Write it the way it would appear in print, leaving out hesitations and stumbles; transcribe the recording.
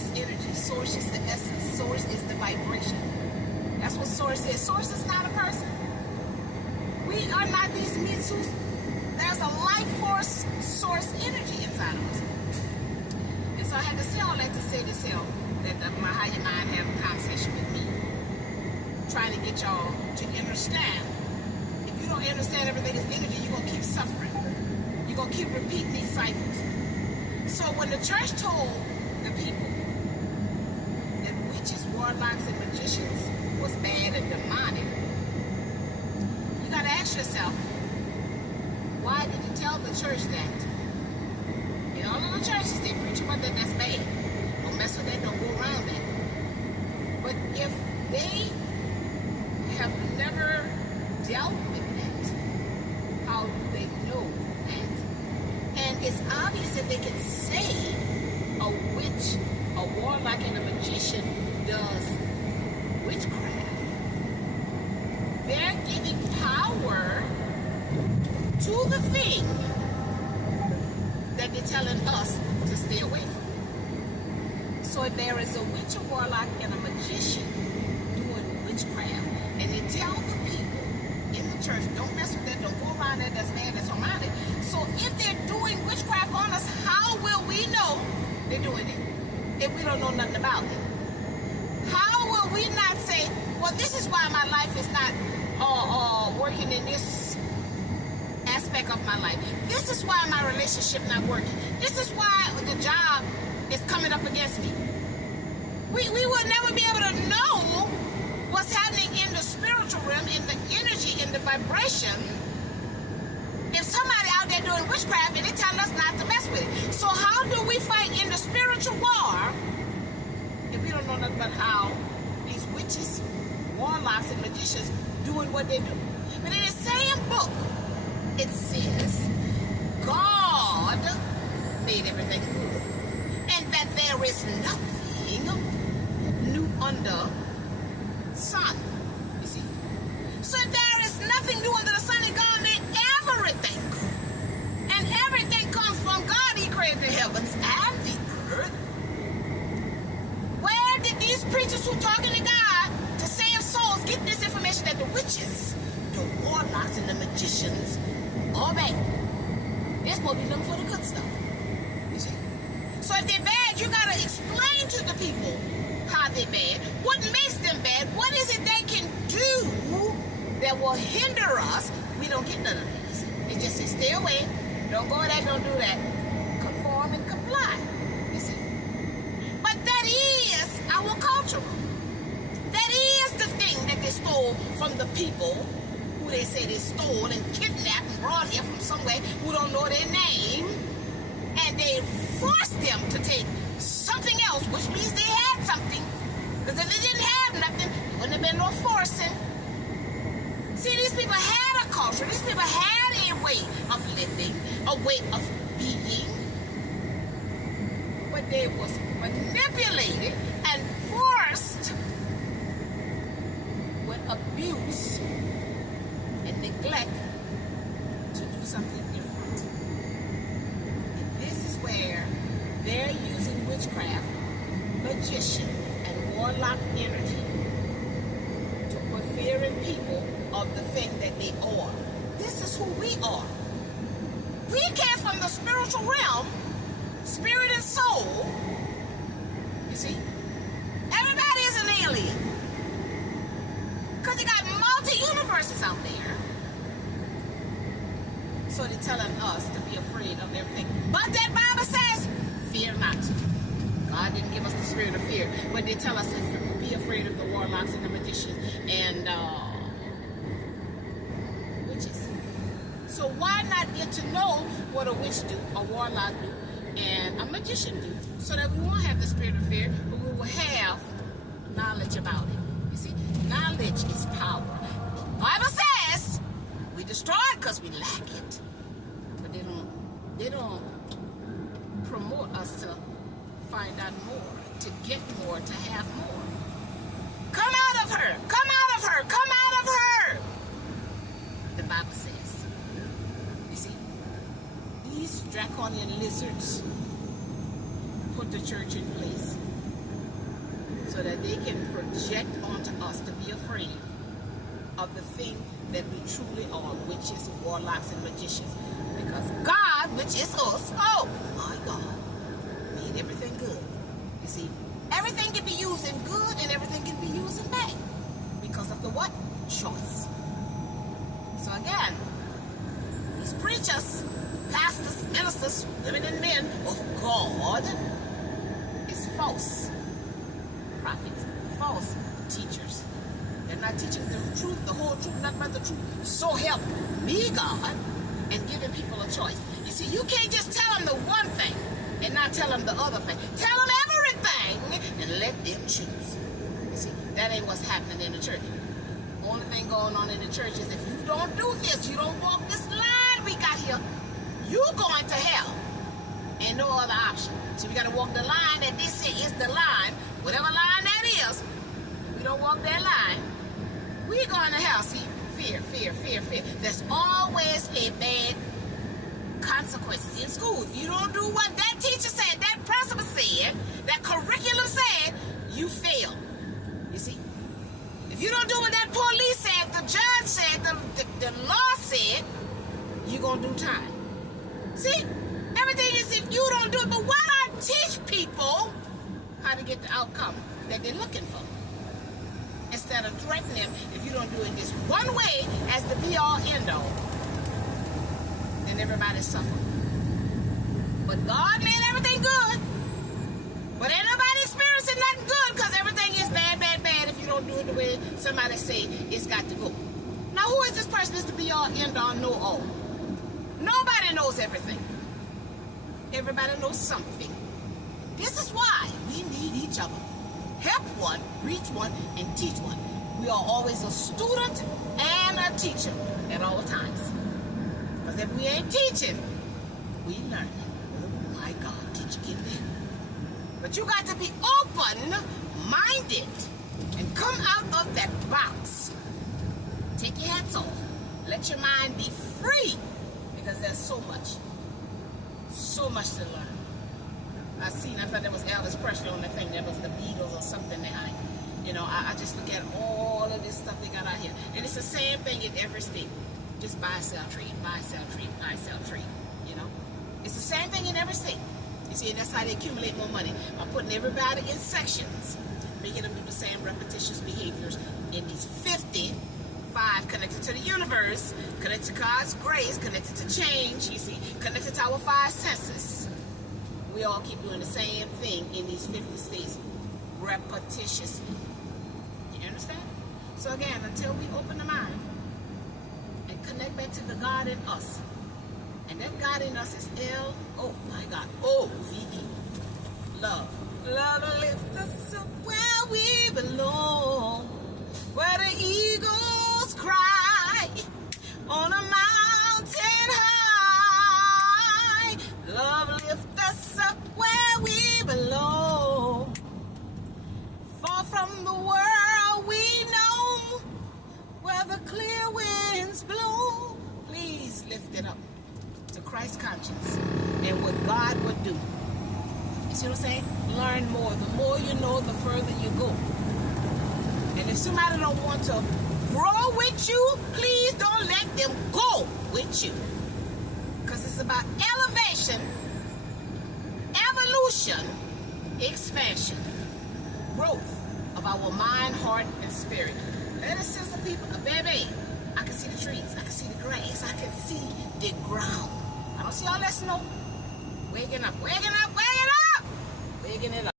is energy. Source is the essence. Source is the vibration. That's what source is. Source is not a person. We are not these mitsus. There's a life force source energy inside of us. And so I had to say all that to say this here, that my higher mind have a conversation with me, trying to get y'all to understand. If you don't understand everything is energy, you're going to keep suffering. You're going to keep repeating these cycles. So when the church told the people that witches, warlocks, and magicians was bad and demonic, you got to ask yourself, why did you tell the church that? In all of the churches, they preach about that, that's bad. Don't mess with that, don't go around that. But if they have never dealt with that, how do they know that? And it's obvious that they can say a witch, a warlock, and a magician does witchcraft. They're giving power to the thing that they're telling us to stay away from. So if there is a witch, a warlock, and a magician doing witchcraft, and they tell the people in the church, don't mess with that, don't go around that, that's bad, that's harmonic. So if they're doing witchcraft on us, how will we know they're doing it if we don't know nothing about it? How will we not say, well, this is why my life is not working in this aspect of my life. This is why my relationship not working. This is why the job is coming up against me. We will never be able to know what's happening in the spiritual realm, in the energy, in the vibration, if somebody out there doing witchcraft and they tell us not to mess with it. So how do we fight in the spiritual war if we don't know nothing about how these witches, warlocks, and magicians doing what they do? But in the same book, it says God made everything good, and that there is nothing new under sun. You see? So if there is nothing new under the sun, and God made everything good, and everything comes from God. He created the heavens and the earth. Where did these preachers who talking to God to save souls get this information that the witches, the warlocks, and the magicians are bad? They're supposed to be looking for the good stuff. You see? So if they're bad, you gotta explain to the people how they're bad. What makes them bad? What is it they can do that will hinder us? We don't get none of this. It just says stay away. Don't go there, don't do that. Conform and comply. You see? But that is our culture. That is the thing that they stole from the people who they say they stole and kidnapped and brought here from somewhere who don't know their name. And they forced them to take something else, which means they had something. Because if they didn't have nothing, there wouldn't have been no forcing. See, these people had a culture. These people had a way of living, a way of being. But they was manipulated and forced with abuse and neglect to do something different. And this is where they're using witchcraft, magician, and warlock energy to put fear in people of the thing that they are. This is who we are. We came from the spiritual realm, spirit and soul. You see? Everybody is an alien. Because you got multi-universes out there. So they're telling us to be afraid of everything. But that Bible says, fear not. God didn't give us the spirit of fear, but they tell us to be afraid of the warlocks and the magicians and witches. So why not get to know what a witch do, a warlock do, and a magician do, so that we won't have the spirit of fear, but we will have knowledge about it. You see, knowledge is power. The Bible says we destroy it because we lack it, but they don't promote us to find out more, to get more, to have more. Come out of her! Come out of her! Come out of her! The Bible says. You see, these draconian lizards put the church in place. so that they can project onto us to be afraid of the thing that we truly are, witches, warlocks, and magicians. Because God, which is us, oh my God, made everything good. You see, everything can be used in good and everything can be used in bad. Because of the what? Choice. So again, these preachers, pastors, ministers, women and men of God is false prophets, false teachers. They're not teaching the truth, the whole truth, nothing but the truth. So help me, God, and giving people a choice. You see, you can't just tell them the one thing and not tell them the other thing. Tell them everything and let them choose. You see, that ain't what's happening in the church. Only thing going on in the church is if you don't do this, you don't walk this line we got here, you going to hell. Ain't no other option. So we got to walk the line that this is the line, whatever line that is. If we don't walk that line, we going to hell. See, fear, fear, fear, fear. There's always a bad consequences in school. If you don't do what that teacher said, that principal said, that curriculum said, you fail. You see? If you don't do what that police said, the judge said, the law said, you're going to do time. See? Everything is if you don't do it. But why not teach people how to get the outcome that they're looking for? Instead of threatening them, if you don't do it this one way as the be-all, end-all, then everybody's suffering. But God made everything good. But ain't nobody experiencing nothing good because everything is bad, bad, bad if you don't do it the way somebody say it's got to go. Now, who is this person that's the be-all, end-all, know-all? Nobody knows everything. Everybody knows something. This is why we need each other. Help one, reach one, and teach one. We are always a student and a teacher at all times. Because if we ain't teaching, we learning. Oh my God, did you get that? But you got to be open-minded and come out of that box. Take your hats off. Let your mind be free because there's so much to learn. I thought there was Elvis Presley on the thing. There was the Beatles or something behind. You know, I just look at all of this stuff they got out here. And it's the same thing in every state. Just buy, sell, trade, buy, sell, trade, buy, sell, trade. You know? It's the same thing in every state. You see, and that's how they accumulate more money. By putting everybody in sections, making them do the same repetitious behaviors in these 55 connected to the universe, connected to God's grace, connected to change, you see, connected to our 5 senses. We all keep doing the same thing in these 50 states, repetitiously. You understand? So again, until we open the mind and connect back to the God in us, and that God in us is O-V-E, love. Love lifts us up where we belong, where the eagles cry on a mountain high. Love lifts us up where we belong. Far from the world we know, where the clear winds blow. Please lift it up to Christ's conscience and what God would do. You see what I'm saying? Learn more. The more you know, the further you go. And if somebody don't want to grow with you, please don't let them go with you. Because it's about elevation, evolution, expansion, growth of our mind, heart, and spirit. Let us see some people, baby, I can see the trees, I can see the grass, I can see the ground. I don't see all that snow. Waking up, waking up, waking up, waking it up.